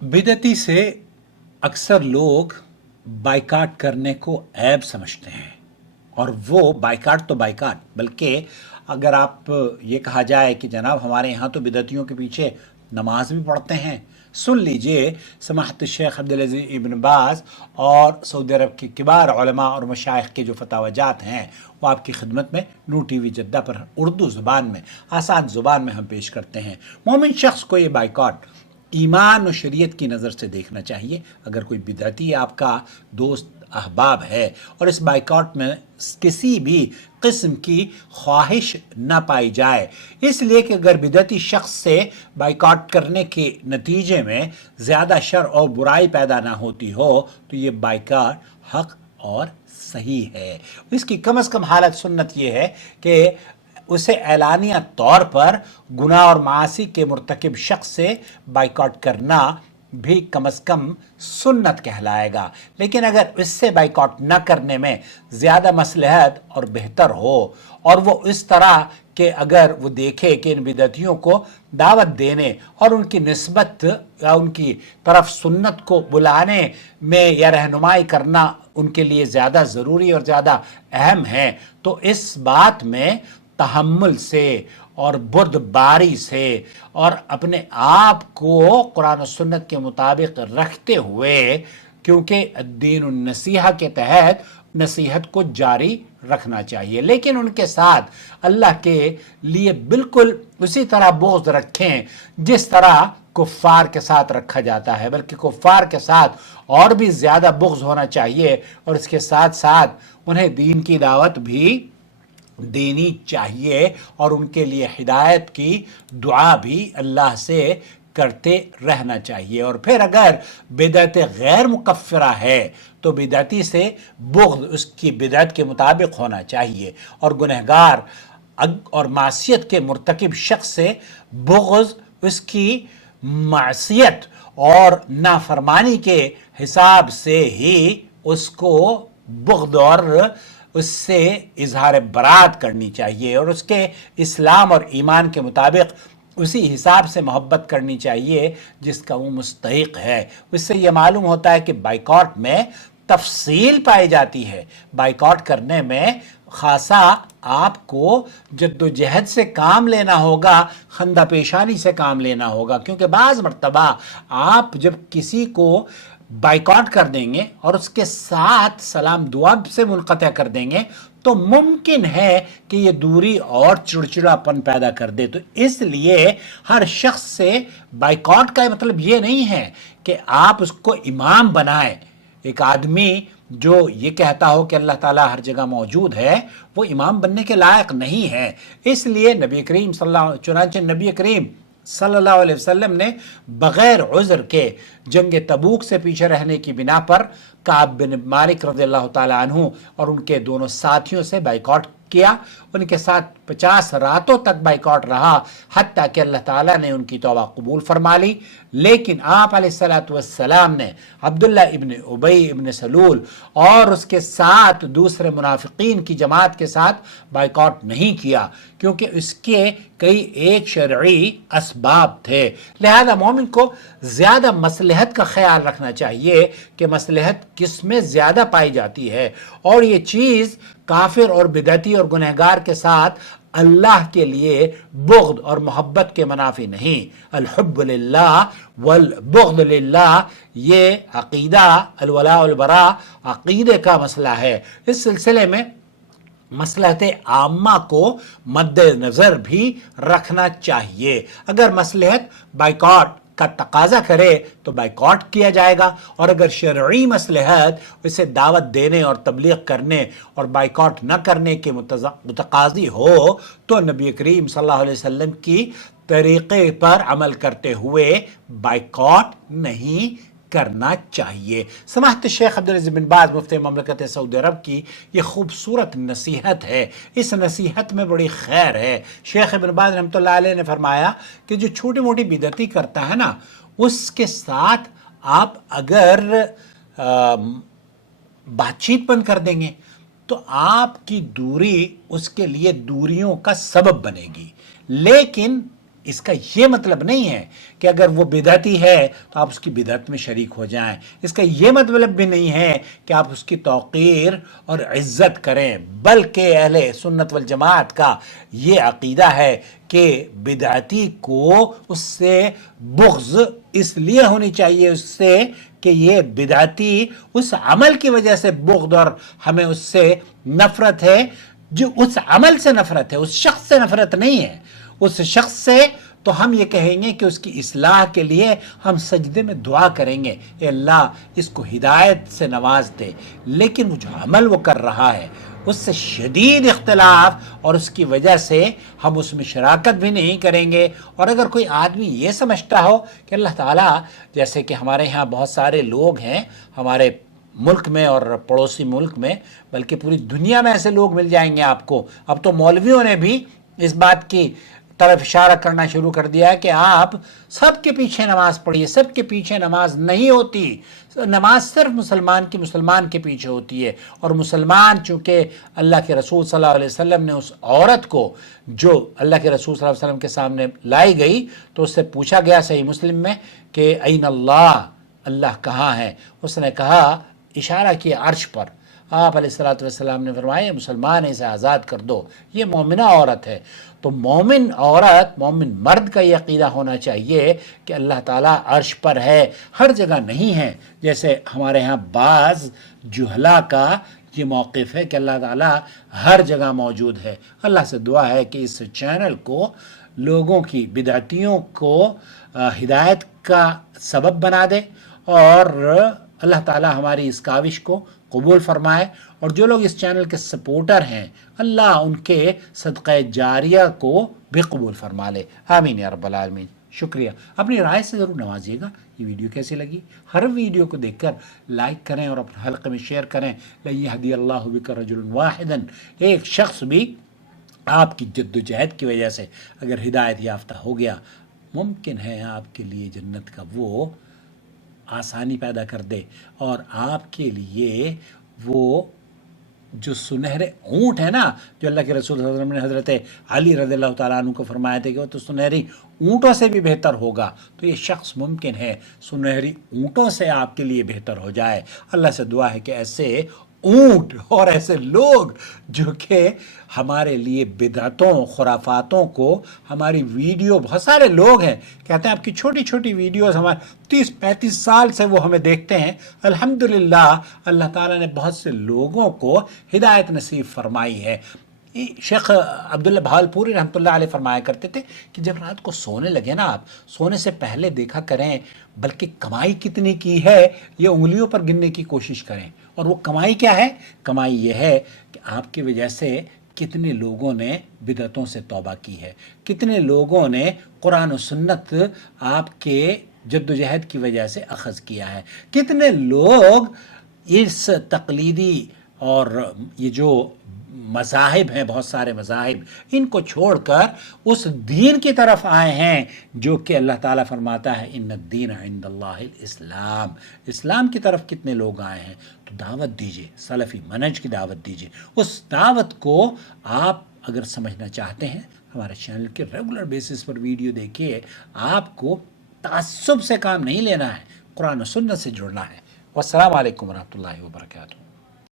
बिदती से अक्सर लोग बाइकाट करने को ऐब समझते हैं। और वो बाइकाट तो बाइकाट, बल्कि अगर आप ये कहा जाए कि जनाब हमारे यहाँ तो बिदतियों के पीछे नमाज भी पढ़ते हैं, सुन लीजिए समाहत शेख अब्दुल अजीज इब्न बाज और सऊदी अरब के किबार उलमा और मशाइख के जो फतावजात हैं वो आपकी खिदमत में नूर टीवी जद्दा पर उर्दू ज़ुबान में आसान ज़ुबान में हम पेश करते हैं। मोमिन शख्स को ये बाइकाट ईमान और शरीयत की नज़र से देखना चाहिए। अगर कोई बिदअती आपका दोस्त अहबाब है और इस बाइकाट में किसी भी किस्म की ख्वाहिश ना पाई जाए, इसलिए कि अगर बिदअती शख्स से बाइकाट करने के नतीजे में ज़्यादा शर और बुराई पैदा ना होती हो तो ये बाइकाट हक और सही है। इसकी कम अज़ कम हालत सुन्नत ये है कि उसे एलानिया तौर पर गुनाह और मासी के मुर्तकिब शख्स से बाइकाट करना भी कम अज़ कम सुन्नत कहलाएगा। लेकिन अगर इससे बाइकाट न करने में ज़्यादा मसलहत और बेहतर हो और वो इस तरह कि अगर वो देखे कि इन बिदतियों को दावत देने और उनकी निस्बत या उनकी तरफ सुन्नत को बुलाने में या रहनुमाई करना उनके लिए ज़्यादा ज़रूरी और ज़्यादा अहम है, तो इस बात में तहम्मुल से और बुर्दबारी से और अपने आप को कुरान और सुन्नत के मुताबिक रखते हुए, क्योंकि दीन नसीहा के तहत नसीहत को जारी रखना चाहिए, लेकिन उनके साथ अल्लाह के लिए बिल्कुल उसी तरह बोझ रखें जिस तरह कुफ़ार के साथ रखा जाता है, बल्कि कुफ़ार के साथ और भी ज़्यादा बुग़्ज़ होना चाहिए और इसके साथ साथ उन्हें दीन की दावत भी देनी चाहिए और उनके लिए हिदायत की दुआ भी अल्लाह से करते रहना चाहिए। और फिर अगर बिदअत गैर मुकफ़िरा है तो बिदअती से बुग़्ज़ उसकी बिदअत के मुताबिक होना चाहिए और गुनहगार और मासियत के मुर्तकिब शख्स से बुग़्ज़ उसकी मासियत और नाफरमानी के हिसाब से ही उसको बुग़्ज़ और उससे इजहार बरात करनी चाहिए और उसके इस्लाम और ईमान के मुताबिक उसी हिसाब से मोहब्बत करनी चाहिए जिसका वो मुस्तहिक है। इससे ये मालूम होता है कि बाइकाट में तफसील पाई जाती है। बाइकाट करने में खासा आपको जद्दोजहद से काम लेना होगा, खंदा पेशानी से काम लेना होगा, क्योंकि बाज़ मर्तबा आप जब किसी को बाइकाट कर देंगे और उसके साथ सलाम दुआ से मुनक़ता कर देंगे तो मुमकिन है कि ये दूरी और चिड़चिड़ापन पैदा कर दे। तो इसलिए हर शख्स से बाइकाट का मतलब ये नहीं है कि आप उसको इमाम बनाएं। एक आदमी जो ये कहता हो कि अल्लाह ताला हर जगह मौजूद है वो इमाम बनने के लायक नहीं है। इसलिए नबी करीम सल्लल्लाहु अलैहि वसल्लम ने बग़ैर उज़्र के जंग तबूक से पीछे रहने की बिना पर काब बिन मालिक रज़ियल्लाहु ताला अन्हु और उनके दोनों साथियों से बाइकाट किया। उनके साथ 50 रातों तक बाइकाट रहा, हत्ता कि अल्लाह ताला ने उनकी तौबा कबूल फरमा ली। लेकिन आप अलैहिस्सलातु वस्सलाम ने अब्दुल्ला इब्न उबई इब्न सलूल और उसके साथ दूसरे मुनाफिकीन की जमात के साथ बाइकाट नहीं किया, क्योंकि इसके कई एक शरई असबाब थे। लिहाजा मोमिन को ज़्यादा मसलहत का ख्याल रखना चाहिए कि मसलहत किस में ज़्यादा पाई जाती है, और ये चीज़ काफिर और बिदअती और गुनहगार के साथ अल्लाह के लिए बुग़्ज़ और मोहब्बत के मनाफी नहीं। अल-हुब्बु लिल्लाह वल बुग़्ज़ लिल्लाह, ये अक़ीदा अल-वला वल बरा अक़ीदे का मसला है। इस सिलसिले में मसलहत आम्मा को मद्देनज़र भी रखना चाहिए। अगर मसलहत बाइकाट का तकाजा करे तो बाइकाट किया जाएगा, और अगर शरई मसलहत इसे दावत देने और तबलीग करने और बाइकाट न करने के मुतकाज़ी हो तो नबी करीम सल्लल्लाहु अलैहि वसल्लम की तरीक़े पर अमल करते हुए बाइकाट नहीं करना चाहिए। समाहत शेख अब्दुल अजीज बिन बाज मुफ्ती ममलकत सऊदी अरब की ये खूबसूरत नसीहत है। इस नसीहत में बड़ी खैर है। शेख इब्न बाज रहमतुल्लाह अलैह ने फरमाया कि जो छोटी मोटी बिदअती करता है ना, उसके साथ आप अगर बातचीत बंद कर देंगे तो आपकी दूरी उसके लिए दूरियों का सबब बनेगी। लेकिन اس کا یہ مطلب نہیں ہے کہ اگر وہ بدعتی ہے تو آپ اس کی بدعت میں شریک ہو جائیں، اس کا یہ مطلب بھی نہیں ہے کہ آپ اس کی توقیر اور عزت کریں، بلکہ اہل سنت والجماعت کا یہ عقیدہ ہے کہ بدعتی کو اس سے بغض اس لیے ہونی چاہیے اس سے کہ یہ بدعتی اس عمل کی وجہ سے بغض اور ہمیں اس سے نفرت ہے، جو اس عمل سے نفرت ہے، اس شخص سے نفرت نہیں ہے، اس شخص سے تو ہم یہ کہیں گے کہ اس کی اصلاح کے لیے ہم سجدے میں دعا کریں گے، اے اللہ اس کو ہدایت سے نواز دے، لیکن وہ جو عمل وہ کر رہا ہے اس سے شدید اختلاف اور اس کی وجہ سے ہم اس میں شراکت بھی نہیں کریں گے۔ اور اگر کوئی آدمی یہ سمجھتا ہو کہ اللہ تعالیٰ، جیسے کہ ہمارے ہاں بہت سارے لوگ ہیں ہمارے ملک میں اور پڑوسی ملک میں، بلکہ پوری دنیا میں ایسے لوگ مل جائیں گے آپ کو، اب تو مولویوں نے بھی اس بات کی طرف اشارہ کرنا شروع کر دیا ہے کہ آپ سب کے پیچھے نماز پڑھیے، سب کے پیچھے نماز نہیں ہوتی، نماز صرف مسلمان کے پیچھے ہوتی ہے، اور مسلمان چونکہ اللہ کے رسول صلی اللہ علیہ وسلم نے اس عورت کو جو اللہ کے رسول صلی اللہ علیہ وسلم کے سامنے لائی گئی تو اس سے پوچھا گیا صحیح مسلم میں کہ این اللہ، اللہ کہاں ہے؟ اس نے کہا، اشارہ کیا عرش پر، آپ علیہ الصلوۃ والسلام نے فرمایا مسلمان ہے اسے آزاد کر دو، یہ مومنہ عورت ہے۔ تو مومن عورت، مومن مرد کا یہ عقیدہ ہونا چاہیے کہ اللہ تعالیٰ عرش پر ہے، ہر جگہ نہیں ہے، جیسے ہمارے ہاں بعض جہلا کا یہ موقف ہے کہ اللہ تعالیٰ ہر جگہ موجود ہے۔ اللہ سے دعا ہے کہ اس چینل کو لوگوں کی، بدعتیوں کو ہدایت کا سبب بنا دے، اور اللہ تعالیٰ ہماری اس کاوش کو قبول فرمائے، اور جو لوگ اس چینل کے سپورٹر ہیں اللہ ان کے صدقہ جاریہ کو بھی قبول فرما لے، آمین یا رب العالمین۔ شکریہ، اپنی رائے سے ضرور نوازیے گا۔ یہ ویڈیو کیسی لگی؟ ہر ویڈیو کو دیکھ کر لائک کریں اور اپنے حلقے میں شیئر کریں۔ لن یہدی اللہ بک رجلا واحدا، ایک شخص بھی آپ کی جد و جہد کی وجہ سے اگر ہدایت یافتہ ہو گیا، ممکن ہے آپ کے لیے جنت کا وہ آسانی پیدا کر دے، اور آپ کے لیے وہ جو سنہرے اونٹ ہے نا، جو اللہ کے رسول صلی اللہ علیہ وسلم نے حضرت علی رضی اللہ تعالیٰ عنہ کو فرمایا تھے کہ وہ تو سنہری اونٹوں سے بھی بہتر ہوگا، تو یہ شخص ممکن ہے سنہری اونٹوں سے آپ کے لیے بہتر ہو جائے۔ اللہ سے دعا ہے کہ ایسے اونٹ اور ایسے لوگ جو کہ ہمارے لیے بدعتوں، خرافاتوں کو، ہماری ویڈیو، بہت سارے لوگ ہیں کہتے ہیں آپ کی چھوٹی چھوٹی ویڈیوز ہمارے 30-35 سال سے وہ ہمیں دیکھتے ہیں، الحمدللہ اللہ تعالیٰ نے بہت سے لوگوں کو ہدایت نصیب فرمائی ہے۔ شیخ عبداللہ بھاولپوری رحمۃ اللہ علیہ فرمایا کرتے تھے کہ جب رات کو سونے لگے نا، آپ سونے سے پہلے دیکھا کریں بلکہ کمائی کتنی کی ہے یہ انگلیوں پر گننے کی کوشش کریں، اور وہ کمائی کیا ہے؟ کمائی یہ ہے کہ آپ کی وجہ سے کتنے لوگوں نے بدعتوں سے توبہ کی ہے، کتنے لوگوں نے قرآن و سنت آپ کے جد و جہد کی وجہ سے اخذ کیا ہے، کتنے لوگ اس تقلیدی اور یہ جو مذاہب ہیں، بہت سارے مذاہب، ان کو چھوڑ کر اس دین کی طرف آئے ہیں جو کہ اللہ تعالیٰ فرماتا ہے ان الدین عند اللہ الاسلام، اسلام کی طرف کتنے لوگ آئے ہیں۔ تو دعوت دیجئے، سلفی منہج کی دعوت دیجئے، اس دعوت کو آپ اگر سمجھنا چاہتے ہیں ہمارے چینل کے ریگولر بیسس پر ویڈیو دیکھیے، آپ کو تعصب سے کام نہیں لینا ہے، قرآن و سنت سے جڑنا ہے۔ والسلام علیکم ورحمۃ اللہ وبرکاتہ۔